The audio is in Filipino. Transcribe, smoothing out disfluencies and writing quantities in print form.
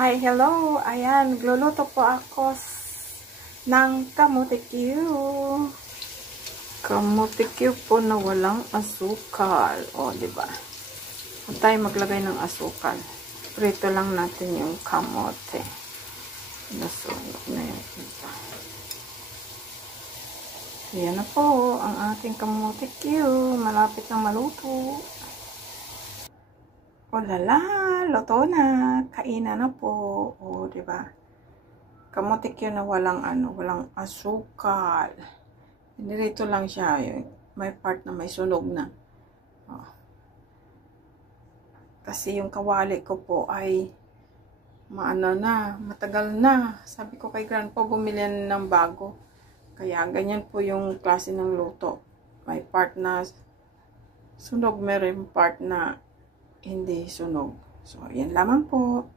Hi, hello! Ayan, gluluto po ako ng kamote Q. Kamote Q po na walang asukal. O, diba? Huwag tayo maglagay ng asukal. Prito lang natin yung kamote. Nasunog na yung iba. Ayan na po ang ating kamote Q. Malapit na maluto. O lala, luto na. Kainan na po. O, diba? Kamote Q na walang asukal. Nilito lang siya. May part na may sunog na. O. Kasi yung kawali ko po ay matagal na. Sabi ko kay grandpa, bumili ng bago. Kaya ganyan po yung klase ng luto. May part na sunog, meron part na hindi sunog. So, yan lamang po.